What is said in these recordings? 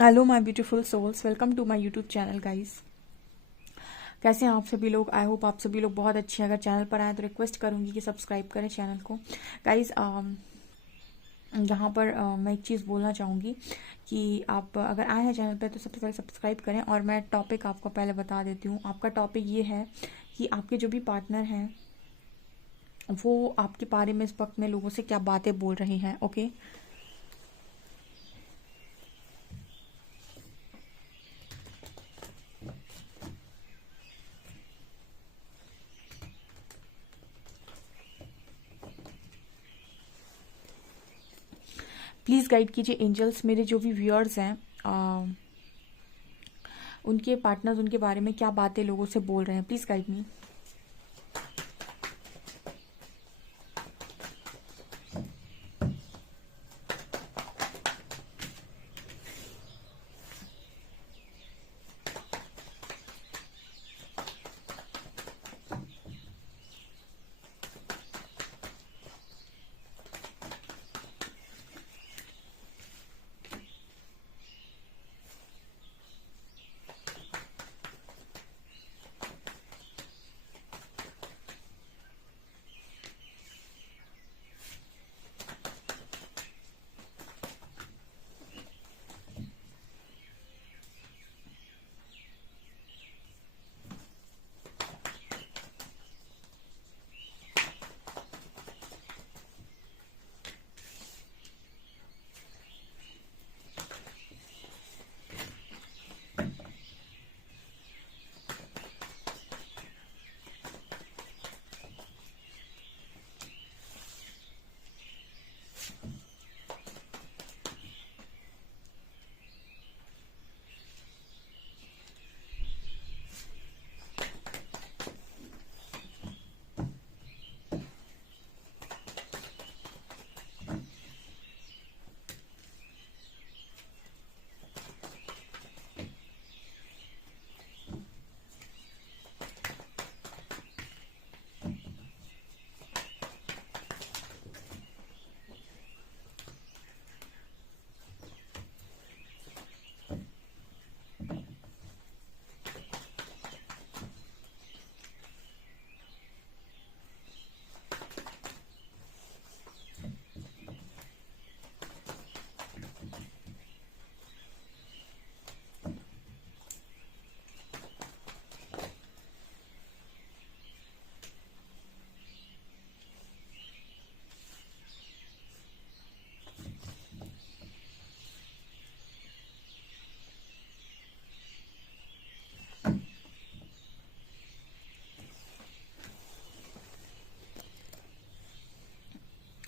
Hello my beautiful souls, welcome to my YouTube channel guys. कैसे हैं आप सभी लोग? आई होप आप सभी लोग बहुत अच्छे हैं। अगर चैनल पर आए तो रिक्वेस्ट करूंगी कि सब्सक्राइब करें चैनल को गाइस। यहाँ पर मैं एक चीज़ बोलना चाहूँगी कि आप अगर आए हैं चैनल पर तो सबसे पहले सब्सक्राइब करें। और मैं टॉपिक आपको पहले बता देती हूँ। आपका टॉपिक ये है कि आपके जो भी पार्टनर हैं वो आपके बारे में इस वक्त में लोगों से क्या बातें बोल रहे हैं। ओके, प्लीज़ गाइड कीजिए एंजल्स। मेरे जो भी व्यूअर्स हैं उनके पार्टनर्स उनके बारे में क्या बातें लोगों से बोल रहे हैं, please guide me.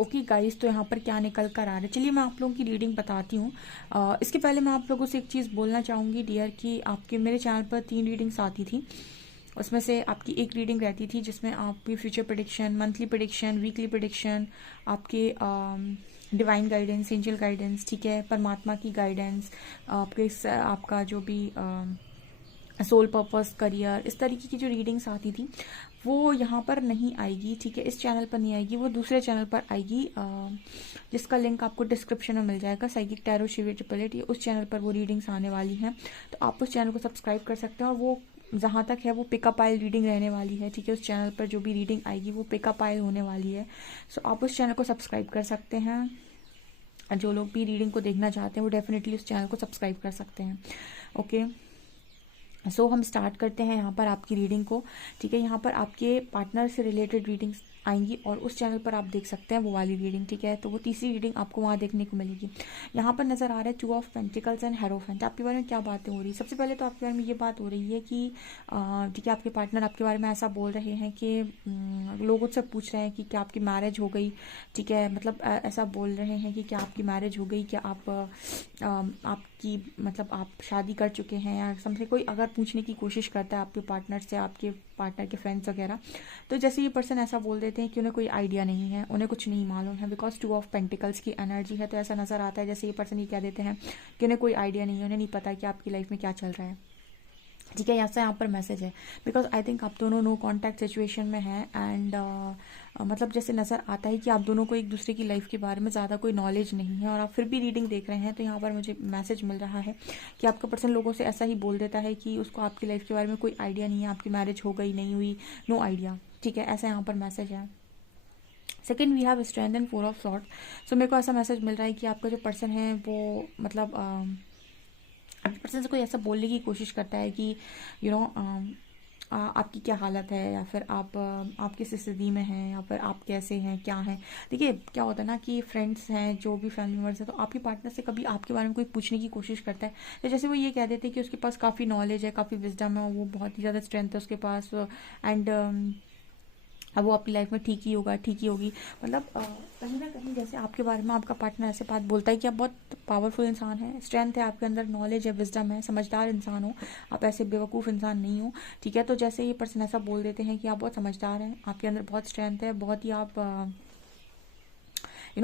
Okay guys, तो यहाँ पर क्या निकल कर आ रहा है, चलिए मैं आप लोगों की रीडिंग बताती हूँ। इसके पहले मैं आप लोगों से एक चीज़ बोलना चाहूँगी डियर कि आपके मेरे चैनल पर 3 रीडिंग्स आती थी। उसमें से आपकी एक रीडिंग रहती थी जिसमें आपकी future prediction, monthly prediction, weekly prediction, आपके डिवाइन गाइडेंस, एंजल गाइडेंस, ठीक है, परमात्मा की गाइडेंस, आपका जो भी सोल पर्पस, करियर, इस तरीके की जो रीडिंग्स आती थी वो यहाँ पर नहीं आएगी, ठीक है, इस चैनल पर नहीं आएगी, वो दूसरे चैनल पर आएगी जिसका लिंक आपको डिस्क्रिप्शन में मिल जाएगा। साइकिक टैरो शिविर 888, ये उस चैनल पर वो रीडिंग्स आने वाली हैं। तो आप उस चैनल को सब्सक्राइब कर सकते हैं। और वो जहाँ तक है वो पिकअप आइल रीडिंग रहने वाली है, ठीक है, उस चैनल पर जो भी रीडिंग आएगी वो पिकअप आइल होने वाली है। सो आप उस चैनल को सब्सक्राइब कर सकते हैं। जो लोग भी रीडिंग को देखना चाहते हैं वो डेफिनेटली उस चैनल को सब्सक्राइब कर सकते हैं। ओके, हम स्टार्ट करते हैं यहाँ पर आपकी रीडिंग को, ठीक है। यहाँ पर आपके पार्टनर से रिलेटेड रीडिंग्स आएंगी और उस चैनल पर आप देख सकते हैं वो वाली रीडिंग, ठीक है। तो वो तीसरी रीडिंग आपको वहाँ देखने को मिलेगी। यहाँ पर नज़र आ रहा है 2 ऑफ पेंटिकल्स एंड हेरोफेंट। आपके बारे में क्या बातें हो रही है? सबसे पहले तो आपके बारे में ये बात हो रही है कि ठीक है, आपके पार्टनर आपके बारे में ऐसा बोल रहे हैं कि लोग उससे पूछ रहे हैं कि क्या आपकी मैरिज हो गई, ठीक है, मतलब ऐसा बोल रहे हैं कि क्या आपकी मैरिज हो गई, क्या आपकी मतलब आप शादी कर चुके हैं, या समझे कोई अगर पूछने की कोशिश करता है आपके पार्टनर से, आपके पार्टनर के फ्रेंड्स वगैरह, तो जैसे ये पर्सन ऐसा बोल देते हैं कि उन्हें कोई आइडिया नहीं है, उन्हें कुछ नहीं मालूम है, बिकॉज 2 ऑफ पेंटिकल्स की एनर्जी है। तो ऐसा नज़र आता है जैसे ये पर्सन ये कह देते हैं कि उन्हें कोई आइडिया नहीं है, उन्हें नहीं पता कि आपकी लाइफ में क्या चल रहा है। ठीक है, यहाँ पर मैसेज है बिकॉज आई थिंक आप दोनों नो कांटेक्ट सिचुएशन में हैं एंड मतलब जैसे नज़र आता है कि आप दोनों को एक दूसरे की लाइफ के बारे में ज़्यादा कोई नॉलेज नहीं है और आप फिर भी रीडिंग देख रहे हैं, तो यहाँ पर मुझे मैसेज मिल रहा है कि आपका पर्सन लोगों से ऐसा ही बोल देता है कि उसको आपकी लाइफ के बारे में कोई आइडिया नहीं है, आपकी मैरिज हो गई नहीं हुई, नो आइडिया। ठीक है, ऐसा यहाँ पर मैसेज है। Second we have strength and 4 of sorts. So मेरे को ऐसा मैसेज मिल रहा है कि आपका जो पर्सन है वो मतलब आपके पर्सन से कोई ऐसा बोलने की कोशिश करता है कि यू नो आपकी क्या हालत है, या फिर आप किस स्थिति में हैं, या फिर आप कैसे हैं, क्या हैं। देखिए क्या होता है ना कि फ्रेंड्स हैं, जो भी फैमिली मेम्बर्स हैं, तो आपके पार्टनर से कभी आपके बारे में कोई पूछने की कोशिश करता है, तो जैसे वो ये कह देते हैं कि उसके पास काफ़ी नॉलेज है, काफ़ी विजडम है, वो बहुत ही ज़्यादा स्ट्रेंथ है उसके पास, एंड अब वो आपकी लाइफ में ठीक ही होगा, ठीक ही होगी। मतलब कहीं ना कहीं जैसे आपके बारे में आपका पार्टनर ऐसे बात बोलता है कि आप बहुत पावरफुल इंसान है, स्ट्रेंथ है आपके अंदर, नॉलेज है, विजडम है, समझदार इंसान हो, आप ऐसे बेवकूफ़ इंसान नहीं हो। ठीक है, तो जैसे ये पर्सन ऐसा बोल देते हैं कि आप बहुत समझदार हैं, आपके अंदर बहुत स्ट्रेंथ है, बहुत ही आप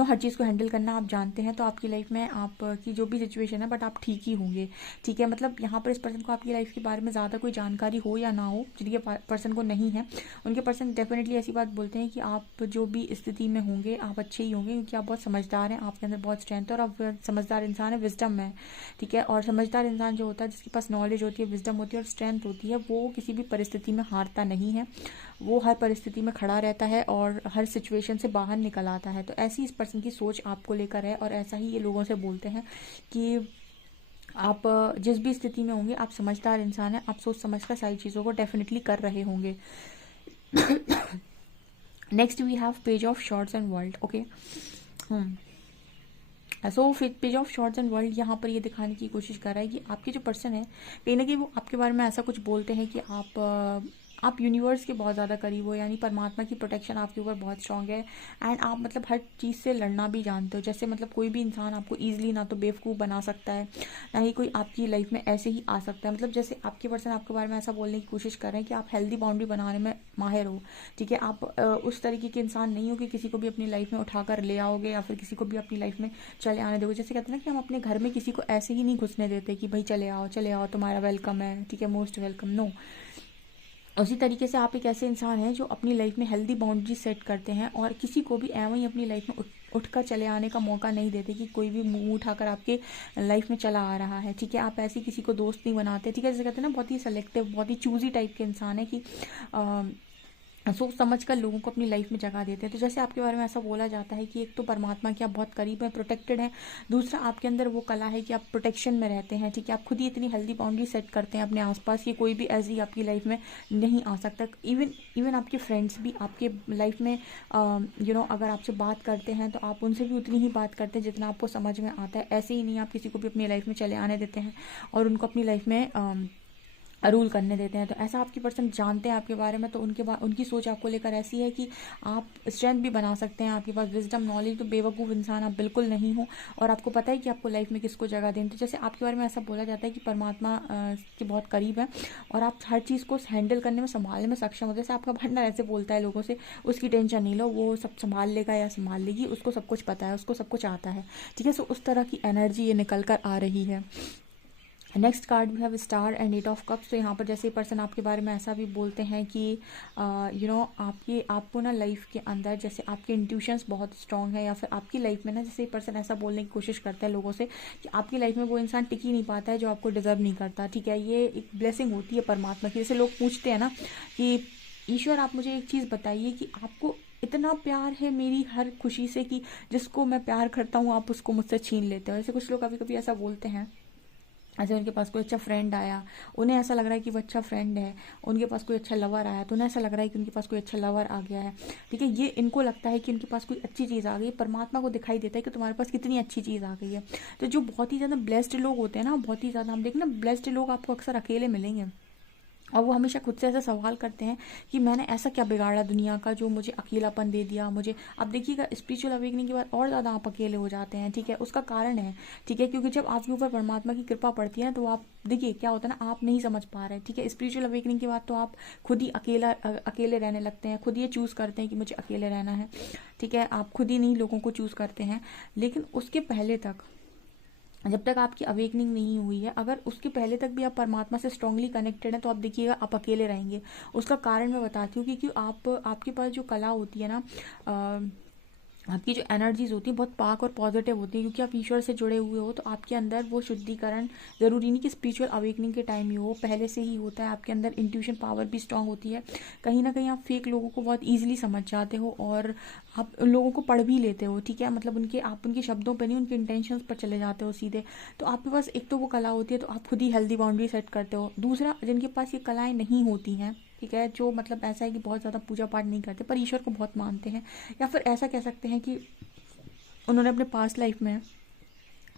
हर चीज़ को हैंडल करना आप जानते हैं, तो आपकी लाइफ में आपकी जो भी सिचुएशन है बट आप ठीक ही होंगे। ठीक है, मतलब यहाँ पर इस पर्सन को आपकी लाइफ के बारे में ज़्यादा कोई जानकारी हो या ना हो, जिनके पर्सन को नहीं है, उनके पर्सन डेफिनेटली ऐसी बात बोलते हैं कि आप जो भी स्थिति में होंगे आप अच्छे ही होंगे, क्योंकि आप बहुत समझदार हैं, आपके अंदर बहुत स्ट्रेंथ है और आप समझदार इंसान है, विजडम है। ठीक है, और समझदार इंसान जो होता है, जिसके पास नॉलेज होती है, विजडम होती है और स्ट्रेंथ होती है, वो किसी भी परिस्थिति में हारता नहीं है, वो हर परिस्थिति में खड़ा रहता है और हर सिचुएशन से बाहर निकल आता है। तो ऐसी इस पर्सन की सोच आपको लेकर है, और ऐसा ही ये लोगों से बोलते हैं कि आप जिस भी स्थिति में होंगे आप समझदार इंसान हैं, आप सोच समझ कर सारी चीज़ों को डेफिनेटली कर रहे होंगे। Next we have page of swords and world. Okay, so page of swords and world यहाँ पर ये दिखाने की कोशिश कर रहा है कि आपके जो पर्सन है, कहीं ना कहीं वो आपके बारे में ऐसा कुछ बोलते हैं कि आप यूनिवर्स के बहुत ज़्यादा करीब हो, यानी परमात्मा की प्रोटेक्शन आपके ऊपर बहुत स्ट्रांग है, एंड आप मतलब हर चीज़ से लड़ना भी जानते हो। जैसे मतलब कोई भी इंसान आपको ईजिली ना तो बेवकूफ़ बना सकता है, ना ही कोई आपकी लाइफ में ऐसे ही आ सकता है। मतलब जैसे आपके पर्सन आपके बारे में ऐसा बोलने की कोशिश कर रहे हैं कि आप हेल्दी बाउंड्री बनाने में माहिर हो। ठीक है, आप उस तरीके के इंसान नहीं हो कि किसी को भी अपनी लाइफ में उठाकर ले आओगे या फिर किसी को भी अपनी लाइफ में चले आने दोगे। जैसे कहते हैं ना कि हम अपने घर में किसी को ऐसे ही नहीं घुसने देते कि भाई चले आओ तुम्हारा वेलकम है, ठीक है, मोस्ट वेलकम, नो। उसी तरीके से आप एक ऐसे इंसान हैं जो अपनी लाइफ में हेल्दी बाउंड्री सेट करते हैं और किसी को भी एवं ही अपनी लाइफ में उठकर चले आने का मौका नहीं देते कि कोई भी मुंह उठाकर आपके लाइफ में चला आ रहा है। ठीक है, आप ऐसे किसी को दोस्त नहीं बनाते। ठीक है, जैसे कहते हैं ना, बहुत ही सेलेक्टिव, बहुत ही चूजी टाइप के इंसान है कि सोच समझ कर लोगों को अपनी लाइफ में जगह देते हैं। तो जैसे आपके बारे में ऐसा बोला जाता है कि एक तो परमात्मा के आप बहुत करीब हैं, प्रोटेक्टेड हैं, दूसरा आपके अंदर वो कला है कि आप प्रोटेक्शन में रहते हैं। ठीक है, आप खुद ही इतनी हेल्दी बाउंड्री सेट करते हैं अपने आसपास कि कोई भी ऐसी आपकी लाइफ में नहीं आ सकता। इवन आपके फ्रेंड्स भी आपके लाइफ में अगर आपसे बात करते हैं तो आप उनसे भी उतनी ही बात करते हैं जितना आपको समझ में आता है। ऐसे ही नहीं आप किसी को भी अपनी लाइफ में चले आने देते हैं और उनको अपनी लाइफ में रूल करने देते हैं। तो ऐसा आपकी पर्सन जानते हैं आपके बारे में, तो उनकी सोच आपको लेकर ऐसी है कि आप स्ट्रेंथ भी बना सकते हैं, आपके पास विजडम, नॉलेज, तो बेवकूफ़ इंसान आप बिल्कुल नहीं हो और आपको पता है कि आपको लाइफ में किसको जगह देनी। तो जैसे आपके बारे में ऐसा बोला जाता है कि परमात्मा के बहुत करीब है और आप हर चीज़ को हैंडल करने में, संभालने में सक्षम हो। जैसे आपका पार्टनर ऐसे बोलता है लोगों से, उसकी टेंशन नहीं लो, वो सब संभाल लेगा या संभाल लेगी, उसको सब कुछ पता है, उसको सब कुछ आता है। ठीक है, सो उस तरह की एनर्जी ये निकल कर आ रही है। Next card we have star and 8 of cups. तो यहाँ पर जैसे पर्सन आपके बारे में ऐसा भी बोलते हैं कि आपको ना लाइफ के अंदर जैसे आपके इंट्यूशंस बहुत स्ट्रांग है, या फिर आपकी लाइफ में ना जैसे पर्सन ऐसा बोलने की कोशिश करता है लोगों से कि आपकी लाइफ में वो इंसान टिक ही नहीं पाता है जो आपको डिजर्व नहीं करता। ठीक है, ये एक ब्लेसिंग होती है परमात्मा की। जैसे लोग पूछते हैं ना कि ईश्वर आप मुझे एक चीज़ बताइए कि आपको इतना प्यार है मेरी हर खुशी से कि जिसको मैं प्यार करता हूँ आप उसको मुझसे छीन लेते हो। ऐसे कुछ लोग कभी कभी ऐसा बोलते हैं। ऐसे उनके पास कोई अच्छा फ्रेंड आया, उन्हें ऐसा लग रहा है कि वो अच्छा फ्रेंड है, उनके पास कोई अच्छा लवर आया तो उन्हें ऐसा लग रहा है कि उनके पास कोई अच्छा लवर आ गया है। ठीक है, ये इनको लगता है कि उनके पास कोई अच्छी चीज़ आ गई। परमात्मा को दिखाई देता है कि तुम्हारे पास कितनी अच्छी चीज़ आ गई है। तो जो बहुत ही ज़्यादा ब्लेस्ड लोग होते हैं ना, बहुत ही ज़्यादा, हम देखें ना, ब्लेस्ड लोग आपको अक्सर अकेले मिलेंगे और वो हमेशा खुद से ऐसा सवाल करते हैं कि मैंने ऐसा क्या बिगाड़ा दुनिया का जो मुझे अकेलापन दे दिया मुझे। अब देखिएगा, स्पिरिचुअल अवेकनिंग के बाद और ज़्यादा आप अकेले हो जाते हैं। ठीक है, उसका कारण है, ठीक है, क्योंकि जब आपके ऊपर परमात्मा की कृपा पड़ती है तो आप देखिए क्या होता है ना, आप नहीं समझ पा रहे। ठीक है, स्पिरिचुअल अवेकनिंग के बाद तो आप खुद ही अकेले रहने लगते हैं, खुद ये चूज़ करते हैं कि मुझे अकेले रहना है। ठीक है, आप खुद ही नहीं लोगों को चूज़ करते हैं, लेकिन उसके पहले तक जब तक आपकी अवेकनिंग नहीं हुई है, अगर उसके पहले तक भी आप परमात्मा से स्ट्रांगली कनेक्टेड हैं, तो आप देखिएगा आप अकेले रहेंगे। उसका कारण मैं बताती हूँ, क्योंकि आपके पास जो कला होती है ना, आपकी जो एनर्जीज होती हैं बहुत पाक और पॉजिटिव होती है, क्योंकि आप ईश्वर से जुड़े हुए हो। तो आपके अंदर वो शुद्धिकरण ज़रूरी नहीं कि स्पिरिचुअल अवेकनिंग के टाइम ही हो, पहले से ही होता है। आपके अंदर इंट्यूशन पावर भी स्ट्रांग होती है। कहीं ना कहीं आप फेक लोगों को बहुत ईजिली समझ जाते हो, और आप उन लोगों को पढ़ भी लेते हो, ठीक है। मतलब उनके शब्दों पर नहीं, उनके इंटेंशंस पर चले जाते हो सीधे। तो आपके पास एक तो वो कला होती है, तो आप खुद ही हेल्दी बाउंड्री सेट करते हो। दूसरा, जिनके पास ये कलाएँ नहीं होती हैं, ठीक है, जो मतलब ऐसा है कि बहुत ज़्यादा पूजा पाठ नहीं करते पर ईश्वर को बहुत मानते हैं, या फिर ऐसा कह सकते हैं कि उन्होंने अपने पास्ट लाइफ में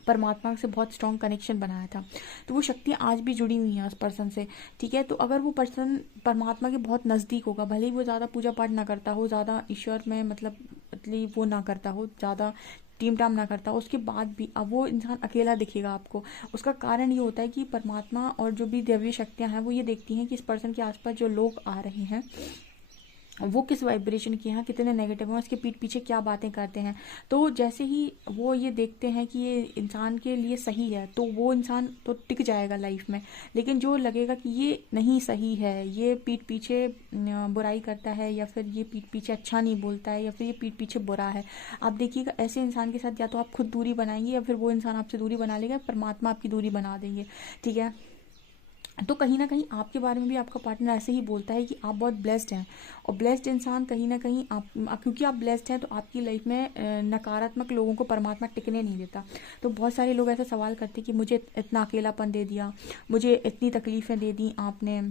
परमात्मा से बहुत स्ट्रॉन्ग कनेक्शन बनाया था, तो वो शक्तियाँ आज भी जुड़ी हुई हैं उस पर्सन से, ठीक है। तो अगर वो पर्सन परमात्मा के बहुत नज़दीक होगा, भले ही वो ज़्यादा पूजा पाठ ना करता हो, ज़्यादा ईश्वर में मतलब वो ना करता हो, ज़्यादा टीम टाम ना करता हो, उसके बाद भी अब वो इंसान अकेला दिखेगा आपको। उसका कारण ये होता है कि परमात्मा और जो भी दैवीय शक्तियाँ हैं वो ये देखती हैं कि इस पर्सन के आसपास जो लोग आ रहे हैं वो किस वाइब्रेशन के हैं, कितने नेगेटिव हैं, उसके पीठ पीछे क्या बातें करते हैं। तो जैसे ही वो ये देखते हैं कि ये इंसान के लिए सही है, तो वो इंसान तो टिक जाएगा लाइफ में। लेकिन जो लगेगा कि ये नहीं सही है, ये पीठ पीछे बुराई करता है, या फिर ये पीठ पीछे अच्छा नहीं बोलता है, या फिर ये पीठ पीछे बुरा है, आप देखिएगा ऐसे इंसान के साथ या तो आप खुद दूरी बनाएंगे, या फिर वो इंसान आपसे दूरी बना लेगा, परमात्मा आपकी दूरी बना देंगे, ठीक है। तो कहीं ना कहीं आपके बारे में भी आपका पार्टनर ऐसे ही बोलता है कि आप बहुत ब्लेस्ड हैं, और ब्लेस्ड इंसान कहीं ना कहीं क्योंकि आप ब्लेस्ड हैं, तो आपकी लाइफ में नकारात्मक लोगों को परमात्मा टिकने नहीं देता। तो बहुत सारे लोग ऐसे सवाल करते हैं कि मुझे इतना अकेलापन दे दिया, मुझे इतनी तकलीफ़ें दे दी आपने,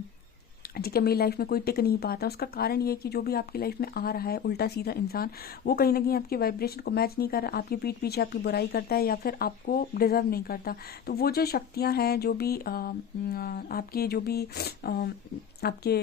ठीक है, मेरी लाइफ में कोई टिक नहीं पाता। उसका कारण ये है कि जो भी आपकी लाइफ में आ रहा है उल्टा सीधा इंसान, वो कहीं ना कहीं आपके वाइब्रेशन को मैच नहीं कर रहा, आपकी पीठ पीछे आपकी बुराई करता है, या फिर आपको डिजर्व नहीं करता। तो वो जो शक्तियाँ हैं, जो भी आपकी जो भी आपके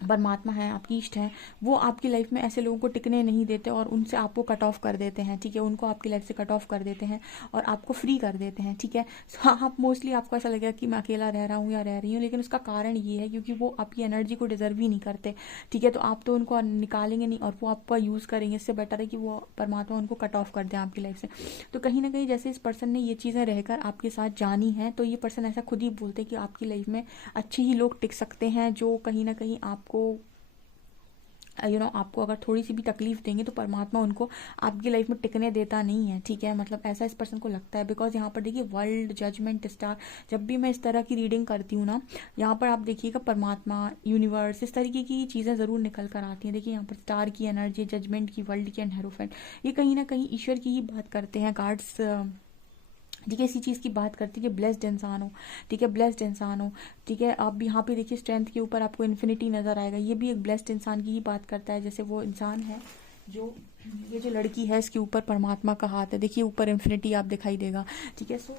परमात्मा है, आपकी इष्ट है, वो आपकी लाइफ में ऐसे लोगों को टिकने नहीं देते, और उनसे आपको कट ऑफ कर देते हैं, ठीक है। उनको आपकी लाइफ से कट ऑफ कर देते हैं और आपको फ्री कर देते हैं, ठीक है। सो आप मोस्टली आपको ऐसा लगेगा कि मैं अकेला रह रहा हूँ या रह रही हूँ, लेकिन उसका कारण ये है क्योंकि वो आपकी एनर्जी को डिजर्व ही नहीं करते, ठीक है। तो आप तो उनको निकालेंगे नहीं, और वो आपका यूज़ करेंगे। इससे बेटर है कि वो परमात्मा उनको कट ऑफ कर दें आपकी लाइफ से। तो कहीं ना कहीं जैसे इस पर्सन ने ये चीज़ें रहकर आपके साथ जानी हैं, तो ये पर्सन ऐसा खुद ही बोलते हैं कि आपकी लाइफ में अच्छे ही लोग टिक सकते हैं, जो कहीं ना कहीं आपको आपको अगर थोड़ी सी भी तकलीफ देंगे, तो परमात्मा उनको आपकी लाइफ में टिकने देता नहीं है, ठीक है। मतलब ऐसा इस पर्सन को लगता है। बिकॉज यहाँ पर देखिए वर्ल्ड जजमेंट स्टार, जब भी मैं इस तरह की रीडिंग करती हूँ ना, यहाँ पर आप देखिएगा परमात्मा, यूनिवर्स, इस तरीके की चीज़ें ज़रूर निकल कर आती हैं। देखिए यहाँ पर स्टार की एनर्जी, जजमेंट की, वर्ल्ड की, एंड हेरोफेंट, ये कहीं ना कहीं ईश्वर की ही बात करते हैं, कार्ड्स, ठीक है। इसी चीज़ की बात करती है कि ब्लेस्ड इंसान हो, ठीक है, ब्लेस्ड इंसान हो, ठीक है। अब यहाँ पे देखिए स्ट्रेंथ के ऊपर आपको इन्फिनिटी नज़र आएगा, ये भी एक ब्लेस्ड इंसान की ही बात करता है। जैसे वो इंसान है जो, ये जो लड़की है इसके ऊपर परमात्मा का हाथ है, देखिए ऊपर इन्फिनिटी आप दिखाई देगा, ठीक है। सो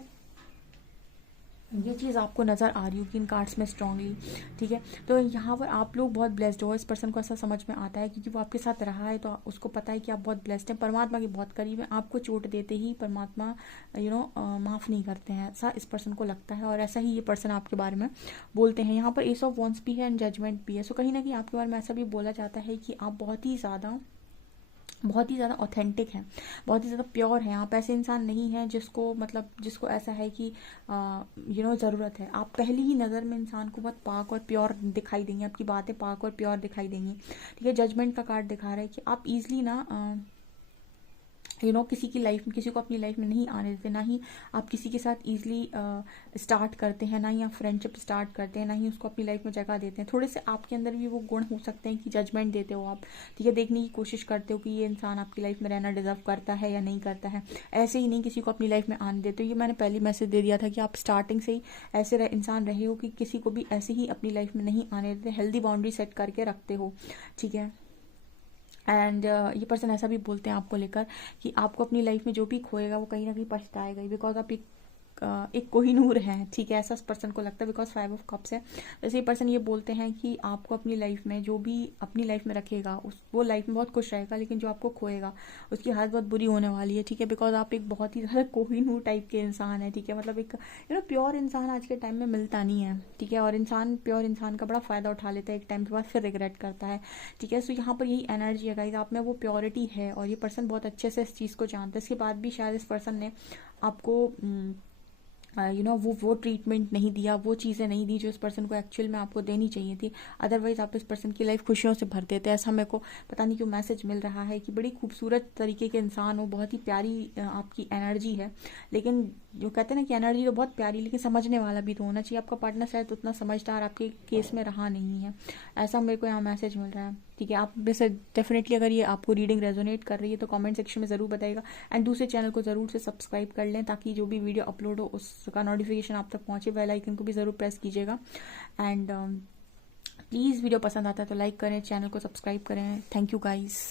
ये चीज़ आपको नज़र आ रही होगी इन कार्ड्स में स्ट्रांगली, ठीक है। तो यहाँ पर आप लोग बहुत ब्लेस्ड हो, इस पर्सन को ऐसा समझ में आता है क्योंकि वो आपके साथ रहा है, तो उसको पता है कि आप बहुत ब्लेस्ड हैं, परमात्मा के बहुत करीब हैं। आपको चोट देते ही परमात्मा माफ़ नहीं करते हैं, ऐसा इस पर्सन को लगता है, और ऐसा ही ये पर्सन आपके बारे में बोलते हैं। यहाँ पर एस ऑफ वॉन्स भी है एंड जजमेंट भी है। सो कहीं ना कहीं आपके बारे में ऐसा भी बोला जाता है कि आप बहुत ही ज़्यादा ऑथेंटिक हैं, बहुत ही ज़्यादा प्योर हैं। आप ऐसे इंसान नहीं हैं जिसको ऐसा है कि ज़रूरत है। आप पहली ही नज़र में इंसान को बहुत पाक और प्योर दिखाई देंगे, आपकी बातें पाक और प्योर दिखाई देंगी, ठीक है। जजमेंट का कार्ड दिखा रहा है कि आप ईजिली ना किसी की लाइफ में, किसी को अपनी लाइफ में नहीं आने देते, ना ही आप किसी के साथ ईजिली स्टार्ट करते हैं, ना ही आप फ्रेंडशिप स्टार्ट करते हैं, ना ही उसको अपनी लाइफ में जगह देते हैं। थोड़े से आपके अंदर भी वो गुण हो सकते हैं कि जजमेंट देते हो आप, ठीक है, देखने की कोशिश करते हो कि ये इंसान आपकी लाइफ में रहना डिजर्व करता है या नहीं करता है। ऐसे ही नहीं किसी को अपनी लाइफ में आने देते हो। ये मैंने पहले मैसेज दे दिया था कि आप स्टार्टिंग से ही ऐसे इंसान रहे हो कि किसी को भी ऐसे ही अपनी लाइफ में नहीं आने देते, हेल्दी बाउंड्री सेट करके रखते हो, ठीक है। एंड ये पर्सन ऐसा भी बोलते हैं आपको लेकर कि आपको अपनी लाइफ में जो भी खोएगा वो कहीं ना कहीं पछताएगा ही, बिकॉज आप एक एक कोहिनूर है, ठीक है, ऐसा उस पर्सन को लगता है, बिकॉज 5 ऑफ कप्स है। वैसे ये पर्सन ये बोलते हैं कि आपको अपनी लाइफ में जो भी अपनी लाइफ में रखेगा वो लाइफ में बहुत खुश रहेगा, लेकिन जो आपको खोएगा उसकी हालत बहुत बुरी होने वाली है, ठीक है, बिकॉज आप एक बहुत ही ज़्यादा कोहिनूर टाइप के इंसान है, ठीक है, मतलब एक प्योर इंसान आज के टाइम में मिलता नहीं है, ठीक है, और प्योर इंसान का बड़ा फ़ायदा उठा लेता है, एक टाइम के बाद फिर रिग्रेट करता है, ठीक है। सो यहाँ पर यही एनर्जी है गाइस, आप में वो प्योरिटी है और ये पर्सन बहुत अच्छे से इस चीज़ को जानता है। इसके बाद भी शायद इस पर्सन ने आपको वो ट्रीटमेंट नहीं दिया, वो चीज़ें नहीं दी जो इस पर्सन को एक्चुअल में आपको देनी चाहिए थी, अदरवाइज आप इस पर्सन की लाइफ खुशियों से भर देते। ऐसा मेरे को पता नहीं क्यों मैसेज मिल रहा है कि बड़ी खूबसूरत तरीके के इंसान हो, बहुत ही प्यारी आपकी एनर्जी है, लेकिन जो कहते हैं ना कि एनर्जी तो बहुत प्यारी, लेकिन समझने वाला भी तो होना चाहिए। आपका पार्टनर शायद उतना समझदार आपके केस में रहा नहीं है, ऐसा मेरे को यहाँ मैसेज मिल रहा है, ठीक है। आप वैसे डेफिनेटली अगर ये आपको रीडिंग रेजोनेट कर रही है तो कमेंट सेक्शन में ज़रूर बताइएगा, एंड दूसरे चैनल को ज़रूर से सब्सक्राइब कर लें ताकि जो भी वीडियो अपलोड हो उसका नोटिफिकेशन आप तक पहुँचे। बेल आइकन को भी ज़रूर प्रेस कीजिएगा, एंड प्लीज़ वीडियो पसंद आता है तो लाइक करें, चैनल को सब्सक्राइब करें। Thank you guys.